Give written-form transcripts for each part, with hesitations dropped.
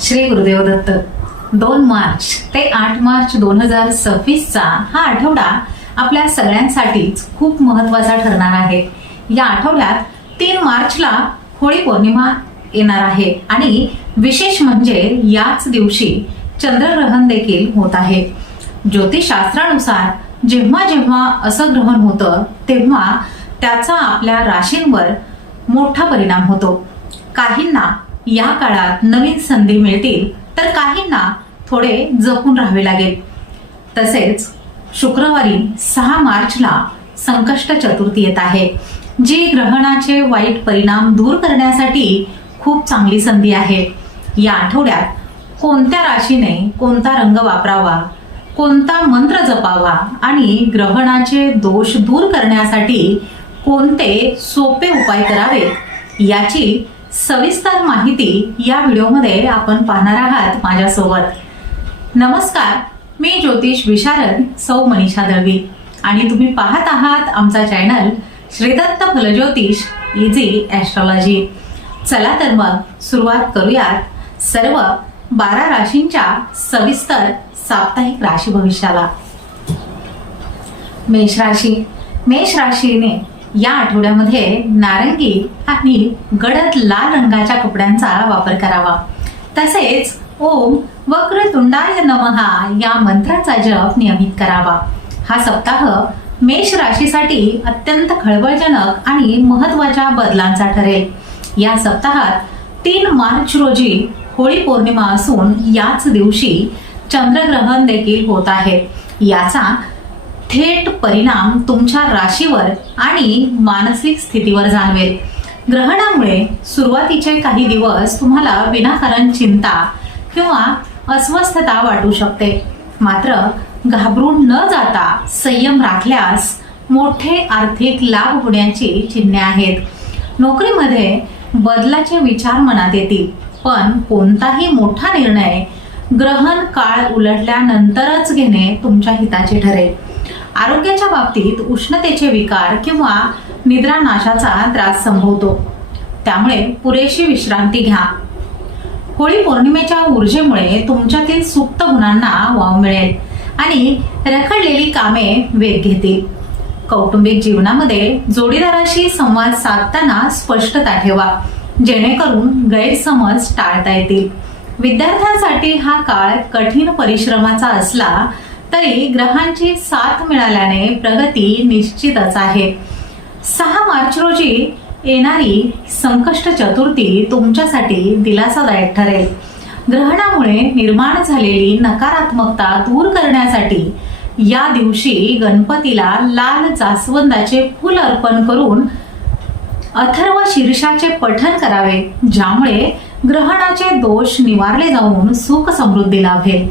श्री गुरुदेव दत्त. 2 मार्च ते 8 मार्च 2026 हा आठवडा आपल्या सगळ्यांसाठीच खूप महत्वाचा ठरणार आहे. या आठवड्यात 3 मार्चला होळी पौर्णिमा येणार आहे आणि विशेष म्हणजे याच दिवशी चंद्रग्रहण देखील होत आहे. ज्योतिषशास्त्रानुसार जेव्हा जेव्हा असं ग्रहण होतं तेव्हा त्याचा आपल्या राशींवर मोठा परिणाम होतो. काहींना या काळात नवीन संधी मिळतील तर काहींना थोडे जपून राहावे लागेल. तसेच शुक्रवारी 6 मार्चला संकष्ट चतुर्थी येत आहे, जी ग्रहणाचे वाईट परिणाम दूर करण्यासाठी खूप चांगली संधी आहे. या आठवड्यात कोणत्या राशीने कोणता रंग वापरावा, कोणता मंत्र जपावा आणि ग्रहणाचे दोष दूर करण्यासाठी कोणते सोपे उपाय करावे याची सविस्तर माहिती या व्हिडिओमध्ये आपण पाहणार आहात माझ्यासोबत. नमस्कार, मी ज्योतिष विशारद सौ मनीषा दळवी आणि तुम्ही पाहत आहात आमचा चॅनल श्रीदत्त फलज्योतिष इझी ॲस्ट्रॉलॉजी. चला तर मग सुरुवात करूयात सर्व 12 राशींच्या सविस्तर साप्ताहिक राशी भविष्याला. मेष राशी. मेष राशीने या आठवड्यामध्ये नारंगी आणि गडद लाल रंगाच्या कपड्यांचा वापर करावा. तसेच ओम वक्रतुंडाय नमः या मंत्राचा जप नियमित करावा. हा सप्ताह मेष राशीसाठी अत्यंत खळबळजनक आणि महत्वाच्या बदलांचा ठरेल. या सप्ताहात 3 मार्च रोजी होळी पौर्णिमा असून याच दिवशी चंद्रग्रहण देखील होत आहे. याचा थेट परिणाम तुमच्या राशीवर आणि मानसिक स्थितीवर जाणवेल. ग्रहणामुळे सुरुवातीचे काही दिवस तुम्हाला विनाकारण चिंता किंवा अस्वस्थता वाटू शकते. मात्र घाबरून न जाता संयम राखल्यास मोठे आर्थिक लाभ होण्याची चिन्हे आहेत. नोकरीमध्ये बदलाचे विचार मनात येतील, पण कोणताही मोठा निर्णय ग्रहण काळ उलटल्यानंतरच घेणे तुमच्या हिताचे ठरेल. आरोग्याच्या बाबतीत उष्णतेचे विकार किंवा निद्रानाशाचा त्रास संभवतो, त्यामुळे पुरेशी विश्रांती घ्या. होळी पौर्णिमेच्या ऊर्जेमुळे तुमच्यातील सुप्त गुणांना वाव मिळेल आणि रखडलेली कामे वेग घेतील. कौटुंबिक जीवनामध्ये जोडीदाराशी संवाद साधताना स्पष्टता ठेवा, जेणेकरून गैरसमज टाळता येतील. विद्यार्थ्यांसाठी हा काळ कठीण परिश्रमाचा असला तरी ग्रहांची साथ मिळाल्याने प्रगती निश्चितच आहे. 6 मार्च रोजी येणारी संकष्ट चतुर्थी तुमच्यासाठी दिलासादायक ठरेल. ग्रहणामुळे निर्माण झालेली नकारात्मकता दूर करण्यासाठी या दिवशी गणपतीला लाल जास्वंदाचे फूल अर्पण करून अथर्व शीर्षाचे पठण करावे, ज्यामुळे ग्रहणाचे दोष निवारले जाऊन सुख समृद्धी लाभेल.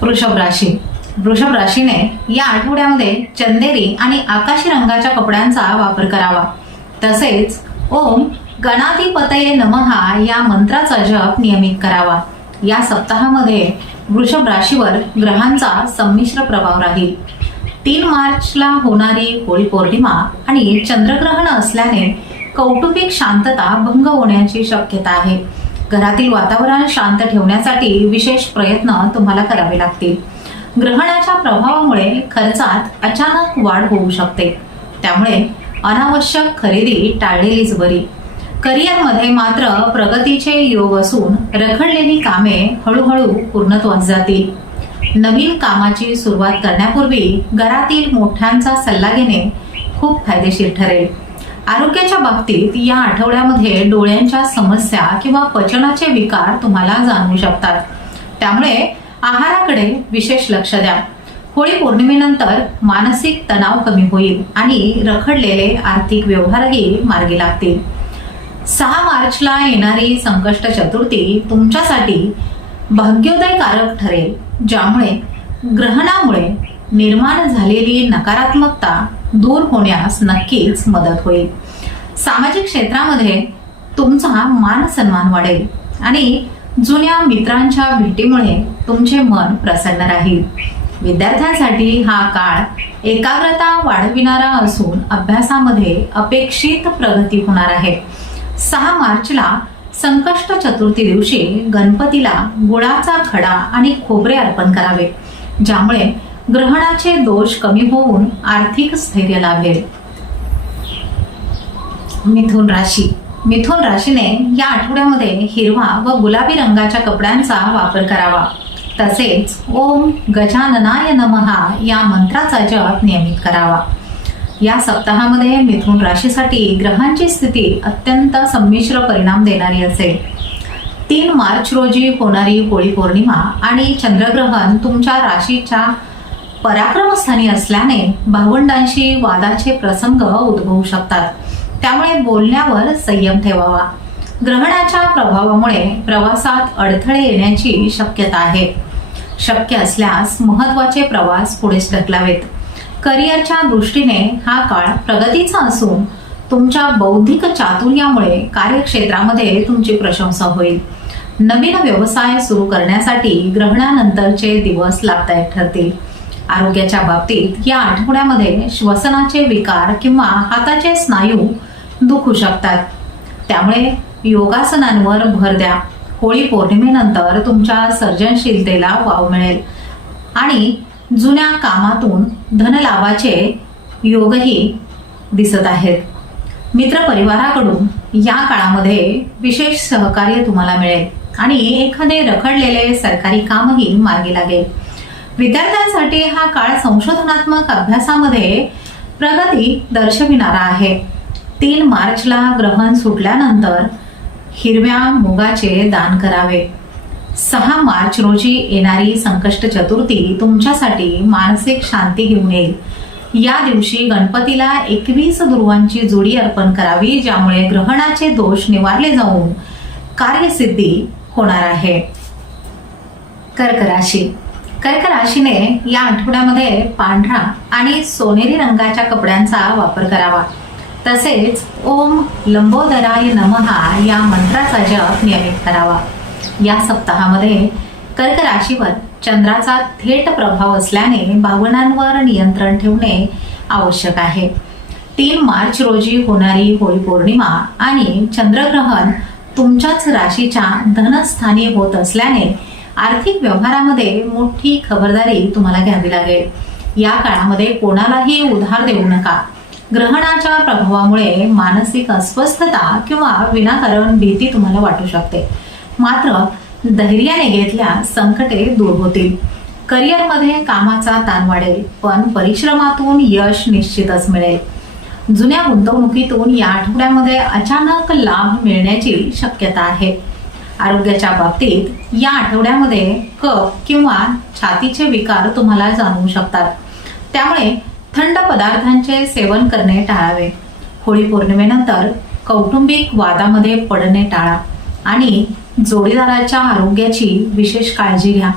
वृषभ राशी. वृषभ राशीने या आठवड्यामध्ये चंदेरी आणि आकाशी रंगाच्या कपड्यांचा वापर करावा. तसेच ओम गणाधिपतये नमः या मंत्राचा जप नियमित करावा. या सप्ताहामध्ये वृषभ राशीवर ग्रहांचा संमिश्र प्रभाव राहील. 3 मार्चला होणारी होळी पौर्णिमा आणि चंद्रग्रहण असल्याने कौटुंबिक शांतता भंग होण्याची शक्यता आहे. घरातील वातावरण शांत ठेवण्यासाठी विशेष प्रयत्न तुम्हाला करावे लागतील. ग्रहणाच्या प्रभावामुळे खर्चात अचानक वाढ होऊ शकते, त्यामुळे अनावश्यक खरेदी टाळलेलीच बरी. करिअरमध्ये मात्र प्रगतीचे योग असून रखडलेली कामे हळूहळू पूर्णत्वास जातील. नवीन कामाची सुरुवात करण्यापूर्वी घरातील मोठ्यांचा सल्ला घेणे खूप फायदेशीर ठरेल. आरोग्याच्या बाबतीत या आठवड्यामध्ये डोळ्यांच्या समस्या किंवा पचनाचे विकार तुम्हाला जाणवू शकतात, त्यामुळे आहाराकडे विशेष लक्ष द्या. होळी पौर्णिमेनंतर मानसिक तणाव कमी होईल आणि रखडलेले आर्थिक व्यवहारही मार्गी लागतील. 6 मार्चला येणारी संकष्ट चतुर्थी तुमच्यासाठी भाग्योदयकारक ठरेल, ज्यामुळे ग्रहणामुळे निर्माण झालेली नकारात्मकता दूर होण्यास नक्कीच मदत होईल. सामाजिक क्षेत्रामध्ये तुमचा मान सन्मान वाढेल आणि जुन्या मित्रांच्या भेटीमुळे तुमचे मन प्रसन्न राहील. विद्यार्थ्यांसाठी हा काळ एकाग्रता वाढविणारा असून अभ्यासामध्ये अपेक्षित प्रगती होणार आहे. 6 मार्चला संकष्ट चतुर्थी दिवशी गणपतीला गुळाचा खडा आणि खोबरे अर्पण करावे, ज्यामुळे ग्रहणाचे दोष कमी होऊन आर्थिक स्थैर्य लाभेल. मिथुन राशी. मिथुन राशीने या आठवड्यामध्ये हिरवा व गुलाबी रंगाच्या कपड्यांचा वापर करावा. तसेच ओम गजाननाय नमहा या मंत्राचा जप नियमित करावा. या सप्ताहामध्ये मिथुन राशीसाठी ग्रहांची स्थिती अत्यंत संमिश्र परिणाम देणारी असेल. 3 मार्च रोजी होणारी होळी पौर्णिमा आणि चंद्रग्रहण तुमच्या राशीच्या पराक्रमस्थानी असल्याने भावंडांशी वादाचे प्रसंग उद्भवू शकतात. त्यामुळे बोलण्यावर संयम ठेवावा. ग्रहणाच्या प्रभावामुळे प्रवासात अडथळे येण्याची शक्यता आहे. शक्य असल्यास महत्त्वाचे प्रवास पुढेच ढकलावेत. करिअरच्या दृष्टीने हा काळ प्रगतीचा असून तुमच्या बौद्धिक चातुर्यामुळे कार्यक्षेत्रामध्ये तुमची प्रशंसा होईल. नवीन व्यवसाय सुरू करण्यासाठी ग्रहणानंतरचे दिवस लाभदायक ठरतील. आरोग्याच्या बाबतीत या आठवड्यामध्ये श्वसनाचे विकार किंवा हाताचे स्नायू दुखू शकतात. त्यामुळे योगासनांवर भर द्या. होळी पौर्णिमेनंतर तुमच्या सर्जनशीलतेला वाव मिळेल आणि जुन्या कामातून धनलाभाचे योगही दिसत आहेत. मित्रपरिवाराकडून या काळामध्ये विशेष सहकार्य तुम्हाला मिळेल आणि एखादे रखडलेले सरकारी कामही मार्गी लागेल. विद्यार्थ्यांसाठी हा काळ संशोधनात्मक अभ्यासामध्ये प्रगती दर्शविणारा आहे. 3 मार्चला ग्रहण सुटल्यानंतर हिरव्या मुगाचे दान करावे. 6 मार्च रोजी येणारी संकष्ट चतुर्थी तुमच्यासाठी मानसिक शांती घेऊन येईल. या दिवशी गणपतीला 21 दुर्वांची जोडी अर्पण करावी, ज्यामुळे ग्रहणाचे दोष निवारले जाऊन कार्यसिद्धी होणार आहे. कर्क राशी. कर्क राशीने या आठवड्यामध्ये पांढरा आणि सोनेरी रंगाच्या कपड्यांचा वापर करावा. तसेच ओम लंबोदराय नमहा या मंत्राचा जप नियमित करावा. या सप्ताहामध्ये कर्क राशीवर चंद्राचा थेट प्रभाव असल्याने भावनांवर नियंत्रण ठेवणे आवश्यक आहे. 3 मार्च रोजी होणारी होळी पौर्णिमा आणि चंद्रग्रहण तुमच्याच राशीच्या धनस्थानी होत असल्याने आर्थिक व्यवहारामध्ये मोठी खबरदारी तुम्हाला घ्यावी लागेल. या काळामध्ये कोणालाही उधार देऊ नका. ग्रहणाच्या प्रभावामुळे मानसिक अस्वस्थता किंवा विनाकारण भीती तुम्हाला वाटू शकते. मात्र धैर्याने घेतल्यास संकटे दूर होतील. करिअरमध्ये कामाचा ताण वाढेल, पण परिश्रमातून यश निश्चितच मिळेल. जुन्या गुंतवणुकीतून या आठवड्यामध्ये अचानक लाभ मिळण्याची शक्यता आहे. आरोग्याच्या बाबतीत या आठवड्यामध्ये कफ किंवा छातीचे विकार तुम्हाला जाणवू शकतात. त्यामुळे थंड पदार्थांचे सेवन करणे टाळावे. होळी पौर्णिमेनंतर कौटुंबिक वादामध्ये पडणे टाळा आणि जोडीदाराच्या आरोग्याची विशेष काळजी घ्या.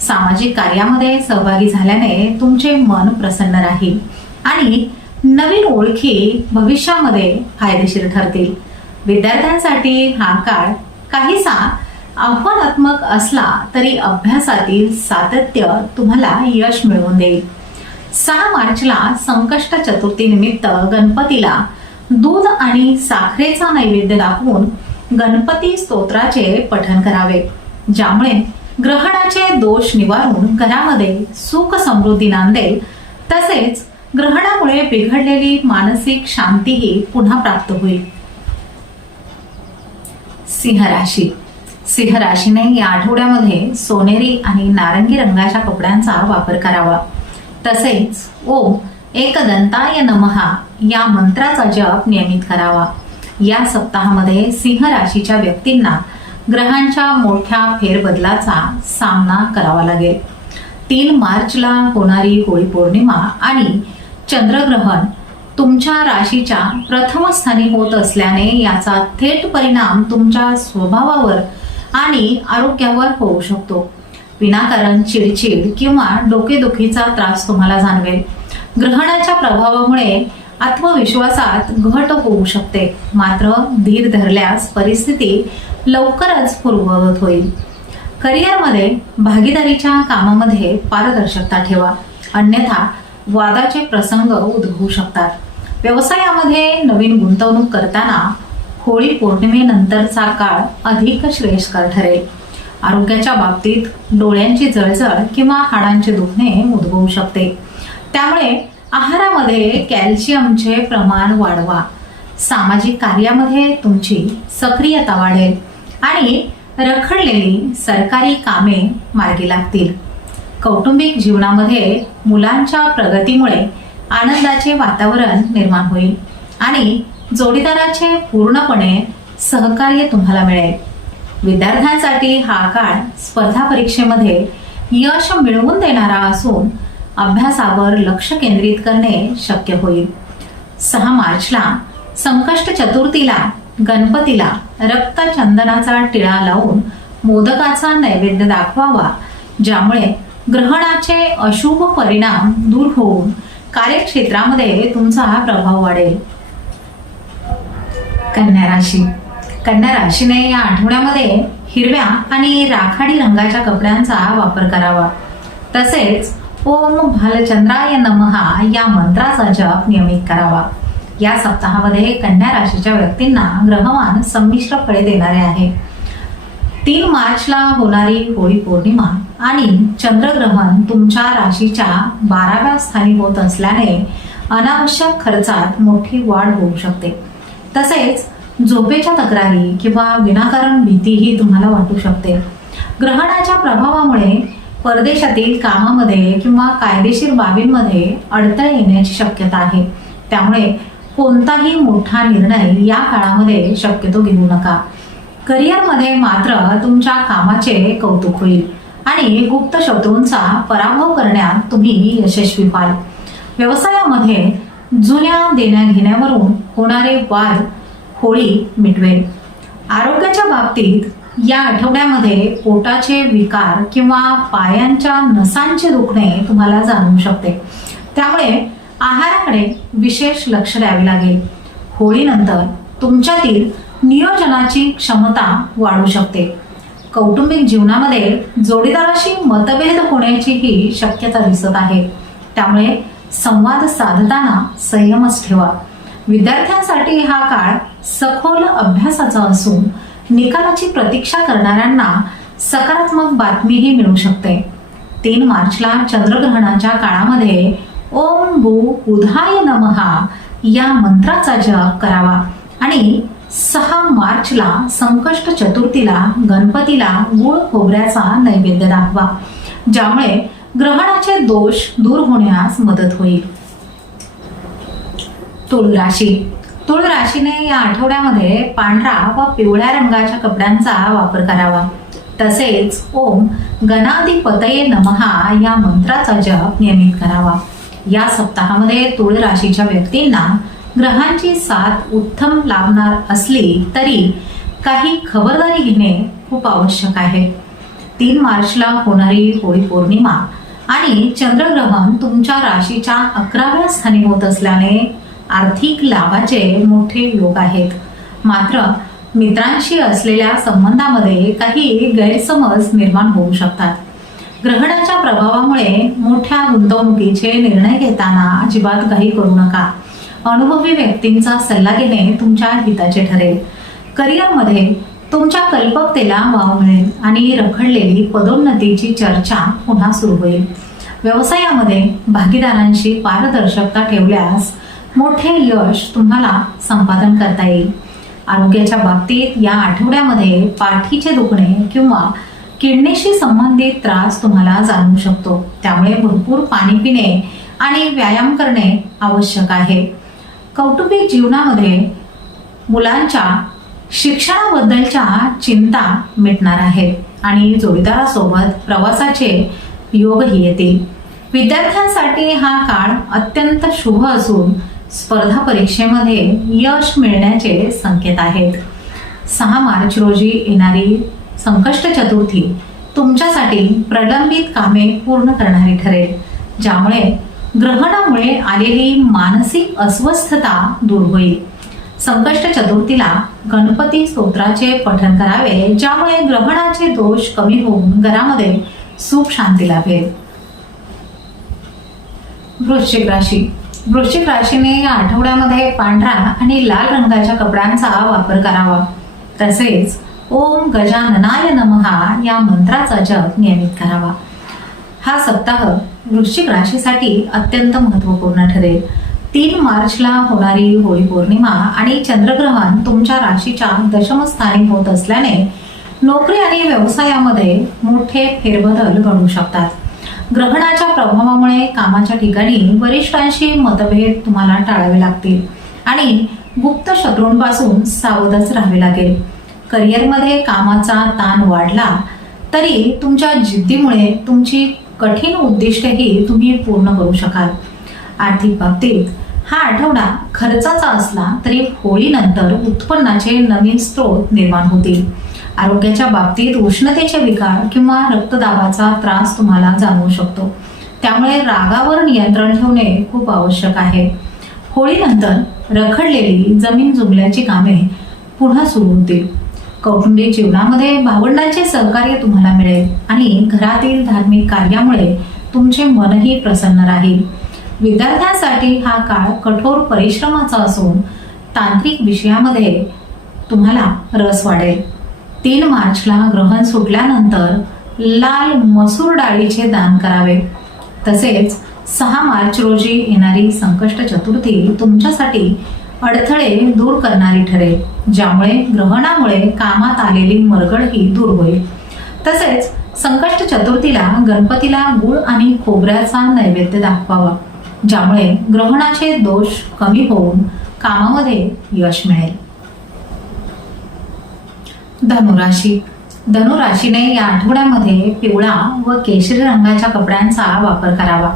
सामाजिक कार्यामध्ये सहभागी झाल्याने तुमचे मन प्रसन्न राहील आणि नवीन ओळखी भविष्यामध्ये फायदेशीर ठरतील. विद्यार्थ्यांसाठी हा काळ काहीसा आव्हानात्मक असला तरी अभ्यासातील सातत्य तुम्हाला यश मिळवून देईल. 6 मार्चला संकष्ट चतुर्थी निमित्त गणपतीला दूध आणि साखरेचा नैवेद्य दाखवून गणपती स्तोत्राचे पठण करावे, ज्यामुळे ग्रहणाचे दोष निवारून घरामध्ये सुख समृद्धी नांदेल. तसेच ग्रहणामुळे बिघडलेली मानसिक शांतीही पुन्हा प्राप्त होईल. सिंह राशी. सिंह राशीने या आठवड्यामध्ये सोनेरी आणि नारंगी रंगाच्या कपड्यांचा वापर करावा. तसेच ओम एकदंताय नमहा या मंत्राचा जप नियमित करावा. या सप्ताहामध्ये सिंह राशीच्या व्यक्तींना ग्रहांच्या मोठ्या फेरबदलाचा सामना करावा लागेल. 3 मार्चला होणारी होळी पौर्णिमा आणि चंद्रग्रहण तुमच्या राशीच्या प्रथम स्थानी होत असल्याने याचा थेट परिणाम तुमच्या स्वभावावर आणि आरोग्यावर होऊ शकतो. विनाकारण चिडचिड किंवा डोकेदुखीचा त्रास तुम्हाला जाणवेल. ग्रहणाच्या प्रभावामुळे आत्मविश्वासात घट होऊ शकते. मात्र धीर धरल्यास परिस्थिती लवकरच पूर्ववत होईल. करिअरमध्ये भागीदारीच्या कामामध्ये पारदर्शकता ठेवा, अन्यथा वादाचे प्रसंग उद्भवू शकतात. व्यवसायामध्ये नवीन गुंतवणूक करताना होळी पौर्णिमेनंतरचा काळ अधिक श्रेयस्कर ठरेल. आरोग्याच्या बाबतीत डोळ्यांची जळजळ किंवा हाडांचे दुखणे उद्भवू शकते. त्यामुळे आहारामध्ये कॅल्शियमचे प्रमाण वाढवा. सामाजिक कार्यामध्ये तुमची सक्रियता वाढेल आणि रखडलेली सरकारी कामे मार्गी लागतील. कौटुंबिक जीवनामध्ये मुलांच्या प्रगतीमुळे आनंदाचे वातावरण निर्माण होईल आणि जोडीदाराचे पूर्णपणे सहकार्य तुम्हाला मिळेल. विद्यार्थ्यांसाठी हा काळ स्पर्धा परीक्षेमध्ये यश मिळवून देणारा असून अभ्यासावर लक्ष केंद्रित करणे शक्य होईल. 6 मार्चला संकष्ट चतुर्थीला गणपतीला रक्तचंदनाचा टिळा लावून मोदकाचा नैवेद्य दाखवावा, ज्यामुळे ग्रहणाचे अशुभ परिणाम दूर होऊन कार्यक्षेत्रामध्ये तुमचा प्रभाव वाढेल. कन्या राशी. कन्या राशीने या आठवड्यामध्ये हिरव्या आणि राखाडी रंगाच्या कपड्यांचा वापर करावा. तसेच ओम भालचंद्राय नमहा या मंत्राचा जप नियमित करावा. या सप्ताहामध्ये कन्या राशीच्या व्यक्तींना ग्रहमान संमिश्र फळे देणारे आहे. 3 मार्चला होणारी होळी पौर्णिमा आणि चंद्रग्रहण तुमच्या राशीच्या 12व्या स्थानी होत असल्याने अनावश्यक खर्चात मोठी वाढ होऊ शकते. तसेच झोपेच्या तक्रारी किंवा विनाकारण भीतीही तुम्हाला वाटू शकते. ग्रहणाच्या प्रभावामुळे परदेशातील कामामध्ये किंवा कायदेशीर बाबींमध्ये अडथळे येण्याची शक्यता आहे. त्यामुळे कोणताही मोठा निर्णय या काळामध्ये शक्यतो घेऊ नका. करिअरमध्ये मात्र तुमच्या कामाचे कौतुक होईल आणि गुप्त शत्रूंचा पराभव करण्यात तुम्ही यशस्वी व्हाल. व्यवसायामध्ये जुन्या देण्याघेण्यावरून होणारे वाद होळी मिटवेल. आरोग्याच्या बाबतीत या आठवड्यामध्ये पोटाचे विकार किंवा पायांच्या नसांचे दुखणे तुम्हाला जाणवू शकते. त्यामुळे आहाराकडे विशेष लक्ष द्यावे लागेल. होळीनंतर तुमच्यातील नियोजनाची क्षमता वाढू शकते. कौटुंबिक जीवनामध्ये जोडीदाराशी मतभेद होण्याचीही शक्यता दिसत आहे. त्यामुळे संवाद साधताना संयमच ठेवा. विद्यार्थ्यांसाठी हा काळ सखोल अभ्यासाचा असून निकालाची प्रतीक्षा करणाऱ्यांना सकारात्मक बातमीही मिळू शकते. 3 मार्चला चंद्रग्रहणाच्या काळामध्ये ओम भू बुधाय नमहा या मंत्राचा जप करावा आणि 6 मार्चला संकष्ट चतुर्थीला गणपतीला गुळ खोबऱ्याचा नैवेद्य दाखवा, ज्यामुळे ग्रहणाचे दोष दूर होण्यास मदत होईल. तुळ राशी. तुळ राशीने या आठवड्यामध्ये पांढरा व पिवळ्या रंगाच्या कपड्यांचा वापर करावा. तसेच ओम गणाधिपतये नमहा या मंत्राचा जप नियमित करावा. या सप्ताहामध्ये तुळ राशीच्या व्यक्तींना ग्रहांची साथ उत्तम लाभणार असली तरी काही खबरदारी घेणे खूप आवश्यक आहे. 3 मार्चला होणारी होळी पौर्णिमा आणि चंद्रग्रहण तुमच्या राशीच्या 11व्या स्थानी होत असल्याने आर्थिक लाभाचे मोठे योग आहेत. मात्र मित्रांशी असलेल्या संबंधामध्ये काही गैरसमज निर्माण होऊ शकतात. ग्रहणाच्या प्रभावामुळे मोठ्या गुंतवणुकीचे निर्णय घेताना अजिबात काही करू नका. अनुभवी व्यक्तींचा सल्ला घेणे तुमच्या हिताचे ठरेल. करिअरमध्ये तुमच्या कल्पकतेला वाव मिळेल आणि रखडलेली पदोन्नतीची चर्चा पुन्हा सुरू होईल. व्यवसायामध्ये भागीदारांशी पारदर्शकता ठेवल्यास मोठे यश तुम्हाला संपादन करता येईल. आरोग्याच्या बाबतीत या आठवड्यामध्ये पाठीचे दुखणे किंवा किडनीशी संबंधित त्रास तुम्हाला जाणवू शकतो. त्यामुळे भरपूर पाणी पिणे आणि व्यायाम करणे आवश्यक आहे. कौटुंबिक जीवनामध्ये मुलांच्या शिक्षणाबद्दलच्या चिंता मिटणार आहेत आणि जोडीदारासोबत प्रवासाचे योगही येतील. विद्यार्थ्यांसाठी हा काळ अत्यंत शुभ असून स्पर्धा परीक्षेमध्ये यश मिळण्याचे संकेत आहेत. 6 मार्च रोजी येणारी संकष्ट चतुर्थी तुमच्यासाठी प्रलंबित कामे पूर्ण करणारी ठरेल, ज्यामुळे ग्रहणामुळे आलेली मानसिक अस्वस्थता दूर होईल. संकष्ट चतुर्थीला गणपती स्तोत्राचे पठण करावे, ज्यामुळे ग्रहणाचे दोष कमी होऊन घरामध्ये सुख शांती लाभेल. वृश्चिक राशी. वृश्चिक राशीने या आठवड्यामध्ये पांढरा आणि लाल रंगाच्या कपड्यांचा वापर करावा. तसेच ओम गजाननाय नमहा या मंत्राचा जप नियमित करावा. हा सप्ताह वृश्चिक राशीसाठी अत्यंत महत्त्वपूर्ण ठरेल. 3 मार्चला होणारी होळी पौर्णिमा आणि चंद्रग्रहण तुमच्या राशीच्या दशमस्थानी होत असल्याने नोकरी आणि व्यवसायामध्ये मोठे फेरबदल घडू शकतात. ग्रहणाच्या प्रभावामुळे कामाच्या ठिकाणी वरिष्ठांशी मतभेद तुम्हाला टाळावे लागतील आणि गुप्त शत्रूंपासून सावधच राहावे लागेल. करिअरमध्ये कामाचा ताण वाढला तरी तुमच्या जिद्दीमुळे तुमची कठीण उद्दिष्टेही तुम्ही पूर्ण करू शकाल. आर्थिक बाबतीत हा आठवडा खर्चाचा असला तरी होळीनंतर उत्पन्नाचे नवीन स्रोत निर्माण होतील. आरोग्याच्या बाबतीत उष्णतेचे विकार किंवा रक्तदाबाचा त्रास तुम्हाला जाणवू शकतो. त्यामुळे रागावर नियंत्रण ठेवणे खूप आवश्यक आहे. होळीनंतर रखडलेली जमीन जुमल्याची कामे पुन्हा सुरू होतील. कौटुंबिक जीवनामध्ये भावंडांचे सहकार्य तुम्हाला मिळेल आणि घरातील धार्मिक कार्यामुळे तुमचे मनही प्रसन्न राहील. विद्यार्थ्यांसाठी हा काळ कठोर परिश्रमाचा असून तांत्रिक विषयामध्ये तुम्हाला रस वाढेल. 3 मार्चला ग्रहण सुटल्यानंतर लाल मसूर डाळीचे दान करावे. तसेच 6 मार्च रोजी येणारी संकष्ट चतुर्थी तुमच्यासाठी अडथळे दूर करणारी ठरेल, ज्यामुळे ग्रहणामुळे कामात आलेली मरगळही दूर होईल. तसेच संकष्ट चतुर्थीला गणपतीला गुळ आणि खोबऱ्याचा नैवेद्य दाखवावा, ज्यामुळे ग्रहणाचे दोष कमी होऊन कामामध्ये यश मिळेल. धनुराशी. धनुराशीने या आठवड्यामध्ये पिवळा व केशरी रंगाच्या कपड्यांचा वापर करावा.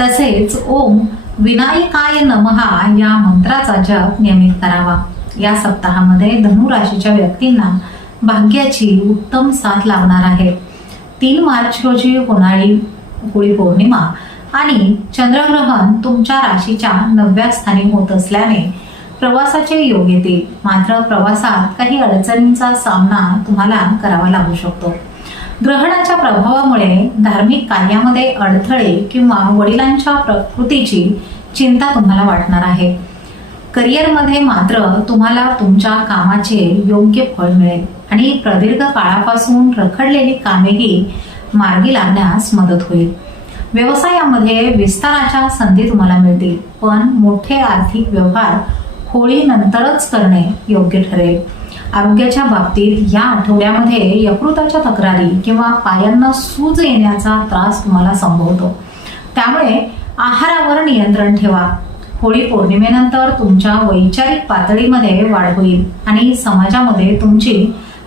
तसेच ओम विनायकाय नमहा या मंत्राचा जप नियमित करावा. या सप्ताहामध्ये धनुराशीच्या व्यक्तींना भाग्याची उत्तम साथ लाभणार आहे. 3 मार्च रोजी होणारी होळी पौर्णिमा आणि चंद्रग्रहण तुमच्या राशीच्या 9व्या स्थानी होत असल्याने प्रवासाचे योग येतील. मात्र प्रवासात काही अडचणींचा सामना तुम्हाला करावा लागू शकतो. ग्रहणाच्या प्रभावामुळे धार्मिक कार्यामध्ये अडथळे किंवा वडिलांच्या प्रकृतीची चिंता तुम्हाला वाटणार आहे. करिअरमध्ये मात्र तुम्हाला तुमच्या कामाचे योग्य फळ मिळेल आणि प्रदीर्घ काळापासून रखडलेली कामेही मार्गी लागण्यास मदत होईल. व्यवसायामध्ये विस्ताराच्या संधी तुम्हाला मिळतील, पण मोठे आर्थिक व्यवहार होळीनंतरच करणे योग्य ठरेल. आरोग्याच्या बाबतीत या आठवड्यामध्ये यकृताच्या तक्रारी किंवा पायांना सूज येण्याचा त्रास तुम्हाला संभवतो. त्यामुळे आहारावर नियंत्रण ठेवा. होळी पौर्णिमेनंतर तुमच्या वैचारिक पातळीमध्ये वाढ होईल आणि समाजामध्ये तुमची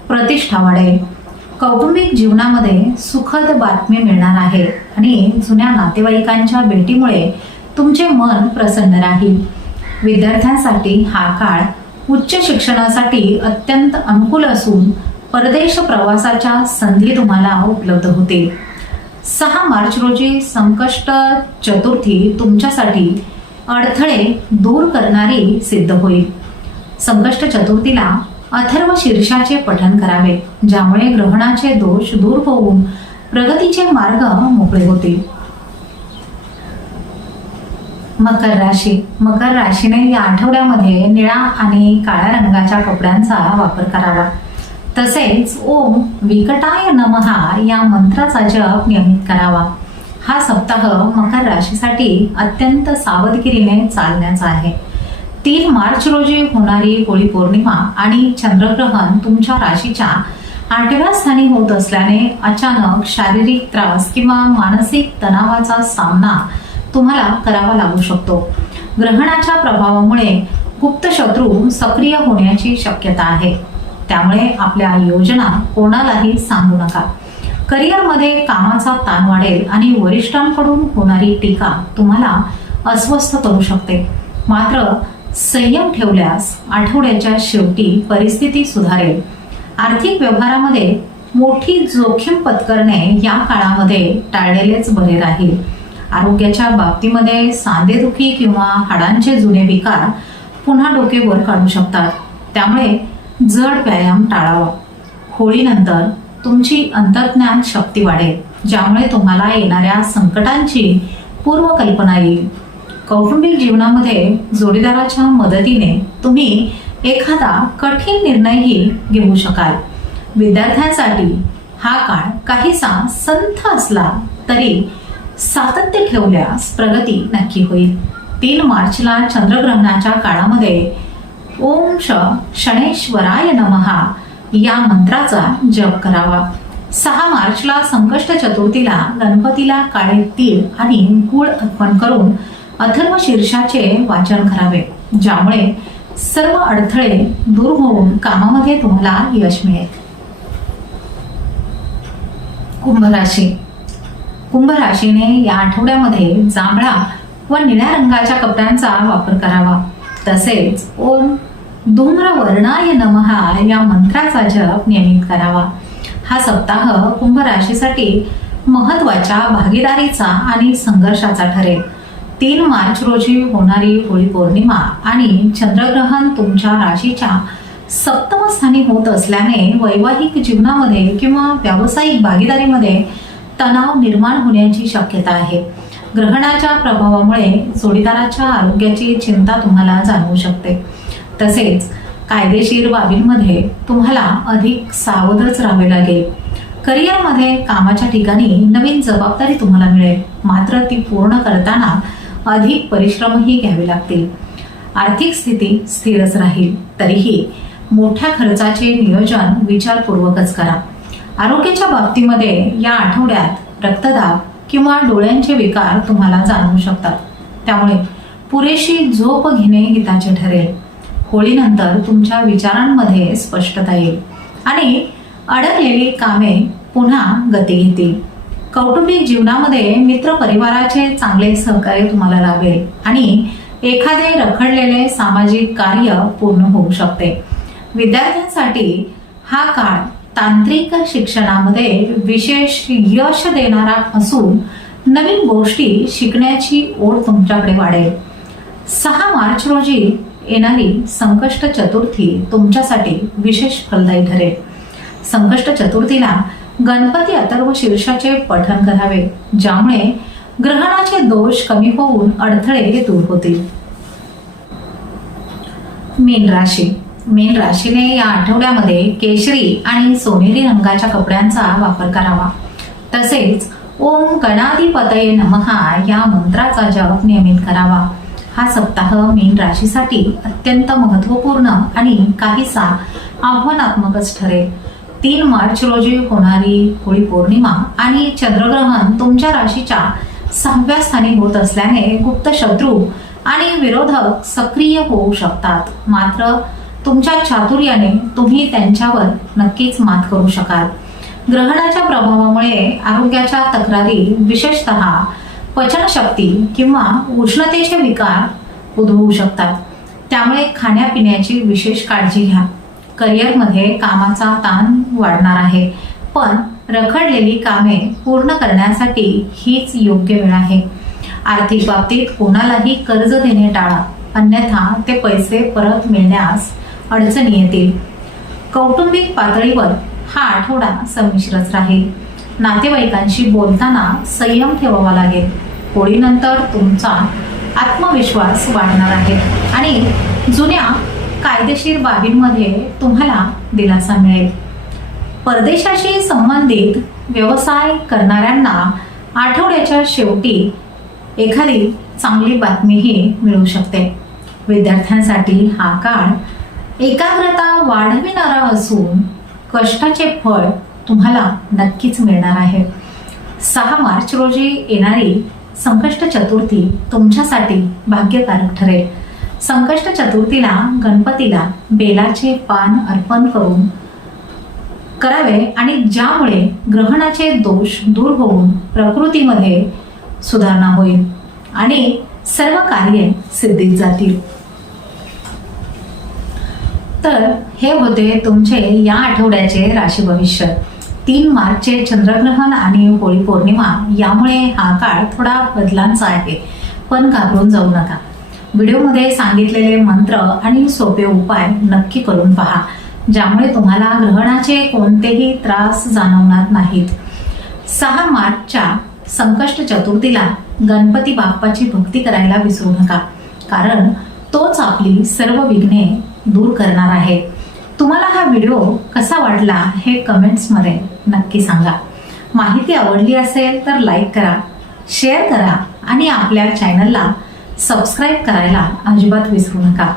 प्रतिष्ठा वाढेल. कौटुंबिक जीवनामध्ये सुखद बातमी मिळणार आहे आणि जुन्या नातेवाईकांच्या भेटीमुळे तुमचे मन प्रसन्न राहील. विद्यार्थ्यांसाठी हा काळ उच्च शिक्षणासाठी अत्यंत अनुकूल असून परदेश प्रवासाच्या संधी तुम्हाला उपलब्ध होतील. 6 मार्च रोजी संकष्ट चतुर्थी तुमच्यासाठी अडथळे दूर करणारी सिद्ध होईल. संकष्ट चतुर्थीला अथर्व शीर्षाचे पठण करावे, ज्यामुळे ग्रहणाचे दोष दूर होऊन प्रगतीचे मार्ग मोकळे होतील. मकर राशी. मकर राशीने या आठवड्यामध्ये निळा आणि काळ्या रंगाच्या कपड्यांचा वापर करावा. तसेच ओम विकटाय नमहा या मंत्राचा जप नियमित करावा. हा सप्ताह मकर राशीसाठी अत्यंत सावधगिरीने चालण्याचा आहे. 3 मार्च रोजी होणारी होळी पौर्णिमा आणि चंद्रग्रहण तुमच्या राशीच्या 8व्या स्थानी होत असल्याने अचानक शारीरिक त्रास किंवा मानसिक तणावाचा सामना तुम्हाला करावा लागू शकतो. ग्रहणाच्या प्रभावामुळे गुप्त शत्रू सक्रिय होण्याची शक्यता आहे. त्यामुळे आपल्या योजना कोणालाही सांगू नका. करिअरमध्ये कामाचा ताण वाढेल आणि वरिष्ठांकडून होणारी टीका तुम्हाला अस्वस्थ करू शकते. मात्र संयम ठेवल्यास आठवड्याच्या शेवटी परिस्थिती सुधारेल. आर्थिक व्यवहारामध्ये मोठी जोखीम पत्करणे या काळामध्ये टाळलेलेच बरे राहील. आरोग्याच्या बाबतीमध्ये सांधेदुखी किंवा हाडांचे जुने विकार पुन्हा डोके वर काढू शकतात. त्यामुळे जड व्यायाम टाळावा. होळीनंतर तुमची अंतर्ज्ञान शक्ती वाढेल, ज्यामुळे तुम्हाला येणाऱ्या संकटांची पूर्वकल्पना येईल. कौटुंबिक जीवनामध्ये जोडीदाराच्या मदतीने तुम्ही एखादा कठीण निर्णयही घेऊ शकाल. विद्यार्थ्यांसाठी हा काळ काहीसा संथ असला तरी सातत्य ठेवल्यास प्रगती नक्की होईल. 3 मार्चला चंद्रग्रहणाच्या काळामध्ये ओम शनेश्वराय नमः या मंत्राचा जप करावा. 6 मार्चला संकष्ट चतुर्थीला गणपतीला काळे तीळ आणि गूळ अर्पण करून अथर्व शीर्षाचे वाचन करावे, ज्यामुळे सर्व अडथळे दूर होऊन कामामध्ये तुम्हाला यश मिळेल. कुंभ राशी. कुंभ राशीने या आठवड्यामध्ये जांभळा व निळ्या रंगाच्या कपड्यांचा वापर करावा. तसेच ओम धूम्रवर्णाय नमः या मंत्राचा जप नियमित करावा. हा सप्ताह कुंभ राशीसाठी महत्वाच्या भागीदारीचा आणि संघर्षाचा ठरेल. 3 मार्च रोजी होणारी होळी पौर्णिमा आणि चंद्रग्रहण तुमच्या राशीच्या सप्तम स्थानी होत असल्याने वैवाहिक जीवनामध्ये किंवा व्यावसायिक भागीदारीमध्ये तणाव निर्माण होण्याची शक्यता आहे. ग्रहणाच्या प्रभावामुळे जोडीदाराच्या आरोग्याची चिंता तुम्हाला जाणवू शकते. तसेच कायदेशीर बाबींमध्ये तुम्हाला अधिक सावधच राहावे लागेल. करिअरमध्ये कामाच्या ठिकाणी नवीन जबाबदारी तुम्हाला मिळेल, मात्र ती पूर्ण करताना अधिक परिश्रमही घ्यावे लागतील. आर्थिक स्थिती स्थिरच राहील, तरीही मोठ्या खर्चाचे नियोजन विचारपूर्वकच करा. आरोग्याच्या बाबतीमध्ये या आठवड्यात रक्तदाब किंवा डोळ्यांचे विकार तुम्हाला जाणवू शकतात, त्यामुळे पुरेशी झोप घेणे हिताचे ठरेल. होळीनंतर तुमच्या विचारांमध्ये स्पष्टता येईल आणि अडकलेली कामे पुन्हा गती घेतील. कौटुंबिक जीवनामध्ये मित्र परिवाराचे चांगले सहकार्य तुम्हाला लाभेल आणि एखादे रखडलेले सामाजिक कार्य पूर्ण होऊ शकते. विद्यार्थ्यांसाठी हा काळ तांत्रिक शिक्षणामध्ये विशेष यश देणारा असून नवीन गोष्टी शिकण्याची ओढ तुमच्याकडे वाढेल. 6 मार्च रोजी येणारी संकष्ट चतुर्थी तुमच्यासाठी विशेष फलदायी ठरेल. संकष्ट चतुर्थीला गणपती अथर्व शीर्षाचे पठण करावे, ज्यामुळे ग्रहणाचे दोष कमी होऊन अडथळे दूर होतील. मीन राशी. मीन राशीने या आठवड्यामध्ये केशरी आणि सोनेरी रंगाच्या कपड्यांचा वापर करावा. तसेच ओम गणाधिपतये नमः या मंत्राचा जप नियमित करावा. हा सप्ताह मीन राशीसाठी अत्यंत महत्त्वपूर्ण आणि काहीसा आव्हानात्मकच ठरेल. 3 मार्च रोजी होणारी होळी पौर्णिमा आणि चंद्रग्रहण तुमच्या राशीच्या 6व्या स्थानी होत असल्याने गुप्त शत्रू आणि विरोधक सक्रिय होऊ शकतात, मात्र तुमच्या चातुर्याने तुम्ही त्यांच्यावर नक्कीच मात करू शकाल. ग्रहणाच्या प्रभावामुळे आरोग्याच्या तक्रारी, विशेषतः पचनशक्ती किंवा उष्णतेचे विकार उद्भवू शकतात, त्यामुळे खाण्यापिण्याची विशेष काळजी घ्या. करिअरमध्ये कामाचा ताण वाढणार आहे, पण रखडलेली कामे पूर्ण करण्यासाठी हीच योग्य वेळ आहे. आर्थिक बाबतीत कोणालाही कर्ज देणे टाळा, अन्यथा ते पैसे परत मिळण्यास अडचणी येतील. कौटुंबिक पातळीवर हा आठवडा संमिश्रच राहील. नातेवाईकांशी बोलताना संयम ठेवावा लागेल. होळीनंतर तुमचा आत्मविश्वास वाढणार आहे आणि जुन्या कायदेशीर बाबींमध्ये तुम्हाला दिलासा मिळेल. परदेशाशी संबंधित व्यवसाय करणाऱ्यांना आठवड्याच्या शेवटी एखादी चांगली बातमीही मिळू शकते. विद्यार्थ्यांसाठी हा काळ एकाग्रता वाढविणारा असून कष्टाचे फळ तुम्हाला नक्कीच मिळणार आहे. 6 मार्च रोजी येणारी संकष्ट चतुर्थी तुमच्यासाठी भाग्यकारक ठरेल. संकष्ट चतुर्थीला गणपतीला बेलाचे पान अर्पण करून करावे आणि ज्यामुळे ग्रहणाचे दोष दूर होऊन प्रकृतीमध्ये सुधारणा होईल आणि सर्व कार्ये सिद्धीत जातील. तर हे होते तुमचे या आठवड्याचे राशी भविष्य. 3 मार्चचे चंद्रग्रहण आणि होळी पौर्णिमा यामुळे हा काळ थोडा बदलांचा आहे, पण घाबरून जाऊ नका. व्हिडिओमध्ये सांगितलेले मंत्र आणि सोपे उपाय नक्की करून पहा, ज्यामुळे तुम्हाला ग्रहणाचे कोणतेही त्रास जाणवणार नाहीत. 6 मार्चच्या संकष्ट चतुर्थीला गणपती बाप्पाची भक्ती करायला विसरू नका, कारण तोच आपली सर्व विघ्ने दूर करणार आहे. तुम्हाला हा व्हिडिओ कसा वाटला हे कमेंट्समध्ये नक्की सांगा. माहिती आवडली असेल तर लाईक करा, शेअर करा आणि आपल्या चॅनलला सबस्क्राईब करायला अजिबात विसरू नका.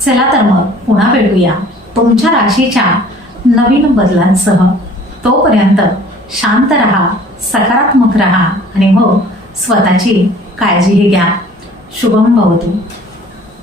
चला तर मग पुन्हा भेटूया तुमच्या राशीच्या नवीन बदलांसह. तोपर्यंत शांत रहा, सकारात्मक रहा आणि हो, स्वतःची काळजीही घ्या. शुभम भवतु.